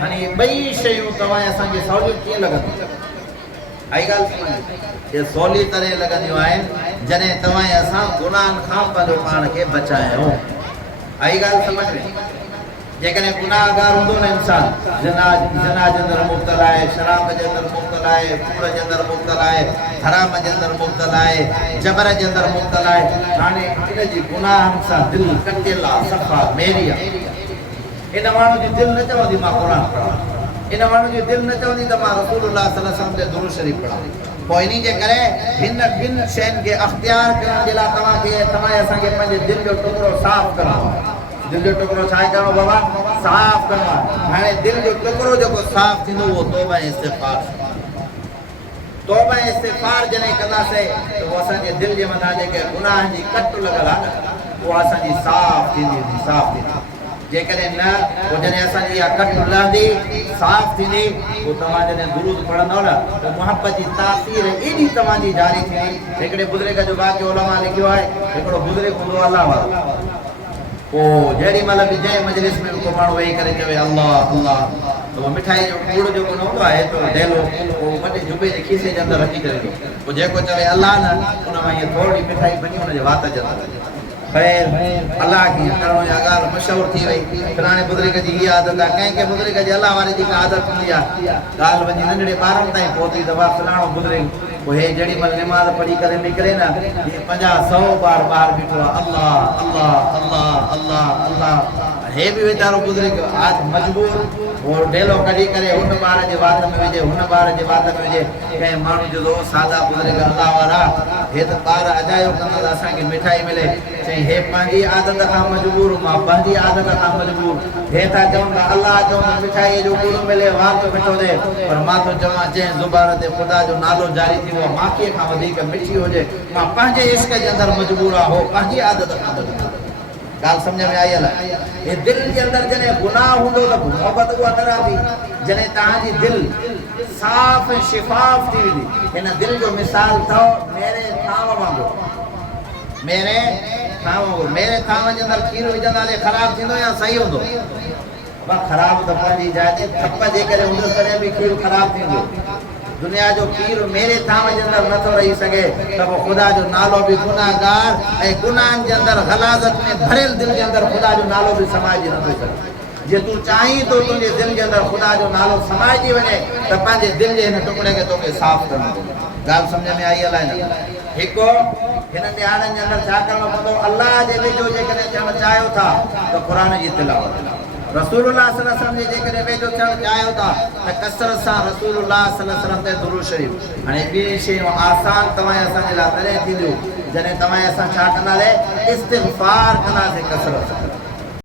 हाणे ॿई शयूं तव्हां असांखे सहुलियत कीअं लॻंदी आई ॻाल्हि सम्झ ये सहुली तरह लॻंदियूं आहिनि जॾहिं तव्हां असां गुनाहनि खां पंहिंजो पाण खे बचायूं आई ॻाल्हि सम्झ में जेकॾहिं गुनाहगार हूंदो न इंसान ज़िना जे अंदरि मुब्तला आहे शराब जे अंदरि मुब्तला आहे कूड़ जे अंदरि मुब्तला आहे हराम जे अंदरि मुब्तला आहे जबर जे अंदरि मुब्तला आहे हाणे इन जी गुनाहनि सां दिलि कटियल आहे सफ़ा मेरी आहे इन माण्हू जी दिलि न चवंदी मां क़ुर पढ़ां इन माण्हू जी दिलि न चवंदी त मां रसूलुल्लाह सल्लल्लाहु अलैहि वसल्लम ते दुरूद शरीफ़ पढ़ां पोइ इन जे करे हिन ॿिनि शयुनि खे अख़्तियार करण जे लाइ तव्हां असांखे पंहिंजे दिलि जो टुकड़ो साफ़ करणो आहे दिल जो टुकड़ो छा करणो बाबा साफ़ करणो आहे हाणे दिल जो टुकड़ो जेको साफ़ थींदो उहो तौबा ऐं इस्तिग़फ़ार जॾहिं कंदासीं त उहो असांजे दिलि जे मथां जेके गुनाहनि जी कट लॻल आहे न उहा असांजी साफ़ थींदी जेकॾहिं न पोइ जॾहिं असांजी इहा कट लहंदी साफ़ थींदी पोइ तव्हां जॾहिं दुरूद पढ़ंदव न त मुहबत जी तासीर एॾी तव्हांजी जारी थींदी हिकिड़े बुज़ुर्ग जो वाक़ियो उलमा लिखियो आहे हिकिड़ो बुज़ुर्ग हूंदो अलाह वारो पोइ जेॾी महिल बि जंहिं मजलिस में को माण्हू वेही करे चवे अल्लाह अल्लाह त उहो मिठाई जो कूड़ जेको न हूंदो आहे एतिरो ढेलो पोइ वॾे जुबे जे खीसे जे अंदरि रखी करे पोइ जेको चवे अल्लाह न उन मां ईअं थोरी मिठाई वञी हुनजे वात जे अंदरि ख़ैर अल्लाह खे करणो इहा ॻाल्हि मशहूरु थी वई फलाणे बुज़ुर्ग जी हीअ आदत आहे कंहिं कंहिं बुज़ुर्ग जी अल्लाह वारे जी का आदत हूंदी आहे ॻाल्हि वञी नंढड़े ॿारनि ताईं पहुती त वाह फलाणो बुज़ुर्ग पोइ हे जेॾी महिल निमाज़ पढ़ी करे निकिरे न हीअ 50-100 बार ॿाहिरि बीठो आहे अल्लाह अल्लाह अल्लाह अल्लाह अल्लाह हे बि वीचारो बुज़ुर्ग आज मजबूर वो ढेलो कढी करे हुन ॿार जे वात में विझे हुन ॿार जे वात में विझे कंहिं माण्हू जो दोस्त सादा बुज़ुर्ग अल्लाह वारा हे त ॿार अजायो कंदा त असांखे मिठाई मिले चई हे पंहिंजी आदत खां मजबूर मां पंहिंजी आदत खां मजबूर हे था चवनि त अल्लाह चवनि मिठाई जो गुरु मिले वात मिठो थिए पर मां थो चवां जंहिं ज़ुबान ते ख़ुदा जो नालो जारी थी वियो माखीअ खां वधीक मिठी हुजे मां पंहिंजे इश्क जे अंदरि मजबूर आहे हो पंहिंजी आदत खां मजबूर ॻाल्हि सम्झ में आयल आहे हे दिलि जे अंदरि जॾहिं गुनाह हूंदो त मोहबत उहा न रहंदी जॾहिं तव्हांजी दिलि साफ़ ऐं शिफ़ाफ़ थी वेंदी हिन दिलि जो मिसाल अथव मेरे थांव वांगुरु मेरे थांव जे अंदरि खीर विझंदासीं ख़राबु थींदो या सही हूंदो ख़राबु त पंहिंजी जाइ ते थप जे करे हूंदो तॾहिं बि खीर ख़राबु थींदो दुनिया जो खीर मेरे थांव जे अंदरि नथो रही सघे त पोइ ख़ुदा जो नालो बि गुनाहगार ऐं गुनाहनि जे अंदरि हलाज़त में भरियल दिलि जे अंदरि ख़ुदा जो नालो बि समाइजी नथो सघे जे तूं चाहीं थो तुंहिंजे दिलि जे अंदरि ख़ुदा जो नालो समाइजी वञे त पंहिंजे दिलि जे हिन टुकड़े खे तोखे साफ़ करणो पवंदो ॻाल्हि सम्झ में आई अलाए न हिकु हिन ध्याननि जे अंदरि छा करणो पवंदो अल्लाह जे वेझो जेकॾहिं थियणु चाहियो था त क़ुर जी तिलावत रसूलुल्लाह सल्लल्लाहु अलैहि वसल्लम जे जेकॾहिं वेझो थियणु चाहियो था त कसरत सां रसूलुल्लाह सल्लल्लाहु अलैहि वसल्लम ते दुरूद शरीफ़ हाणे ॿी शयूं आसान तव्हां असांजे लाइ तॾहिं थींदियूं जॾहिं तव्हां असां छा कंदासीं इस्तिग़फ़ार कंदासीं कसरत सां